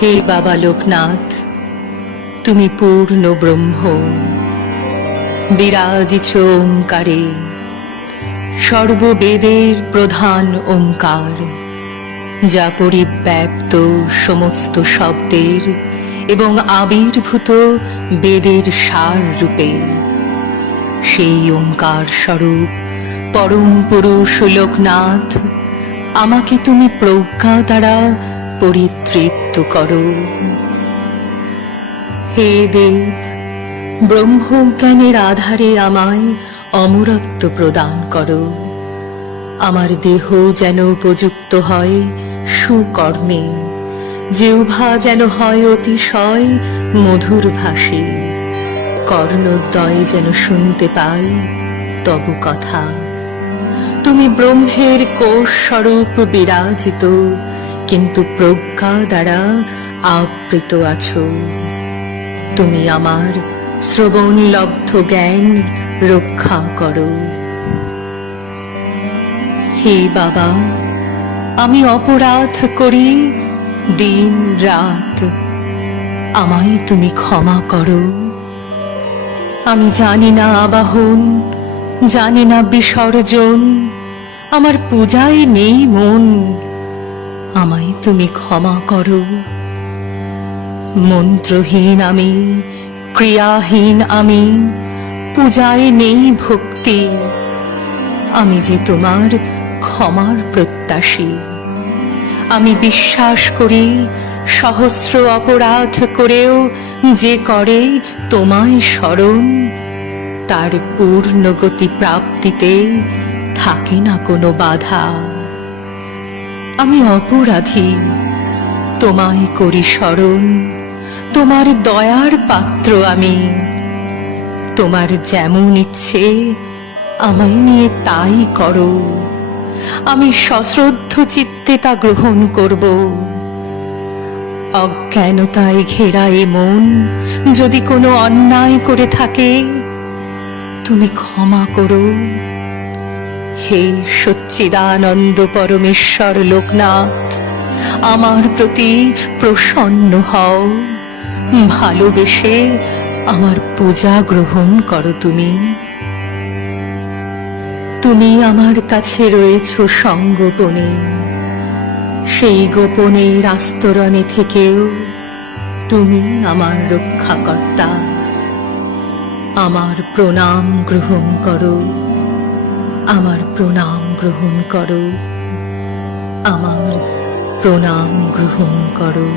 হে বাবা লোকনাথ, তুমি পূর্ণ ব্রহ্ম, বিরাজিছ ওঙ্কারে, সর্ববেদের প্রধান ওঙ্কার, যা পরিব্যাপ্ত সমস্ত শব্দের এবং আবির্ভূত বেদের সার রূপে। সেই ওঙ্কার স্বরূপ পরম পুরুষ লোকনাথ, আমাকে তুমি প্রজ্ঞা দ্বারা পরিতৃপ্ত করো। হে দেব, ব্রহ্মজ্ঞানের আধারে আমায় অমরত্ব প্রদান করো। আমার দেহ যেন উপযুক্ত হয় সুকর্মে, জিহ্বা যেন হয় অতিশয় মধুর ভাষী, কর্ণদ্বয় যেন শুনতে পাই তব কথা। তুমি ব্রহ্মের কোষ স্বরূপ বিরাজিত, কিন্তু প্রজ্ঞা দ্বারা আবৃত আছো। তুমি আমার শ্রবণলব্ধ জ্ঞান রক্ষা করো। হে বাবা, আমি অপরাধ করি দিন রাত, আমায় তুমি ক্ষমা করো। আমি জানি না আবাহন, জানি না বিসর্জন, আমার পূজায় নেই মন, আমায় তুমি ক্ষমা করো। মন্ত্রহীন আমি, ক্রিয়াহীন আমি, পূজায় নেই ভক্তি, আমি যে তোমার ক্ষমার প্রত্যাশী। আমি বিশ্বাস করি সহস্র অপরাধ করেও যে করে তোমায় স্মরণ, তার পূর্ণ গতি প্রাপ্তিতে থাকে না কোনো বাধা। আমি অপরাধী, তোমায় করি স্মরণ, তোমার দয়ার পাত্র আমি। তোমার যেমন ইচ্ছে আমায় নিয়ে তাই করো, আমি সশ্রদ্ধ চিত্তে তা গ্রহণ করব। অজ্ঞানতায় ঘেরা এ মন যদি কোনো অন্যায় করে থাকে, তুমি ক্ষমা করো। হে সচ্চিদানন্দ পরমেশ্বর লোকনাথ, আমার প্রতি প্রসন্ন হও, ভালোবেসে আমার পূজা গ্রহণ করো তুমি। তুমি আমার কাছে রয়েছ সঙ্গোপনে, সেই গোপনের আস্তরণে থেকেও তুমি আমার রক্ষাকর্তা। আমার প্রণাম গ্রহণ করো, আমার প্রণাম গ্রহণ করো, আমার প্রণাম গ্রহণ করো।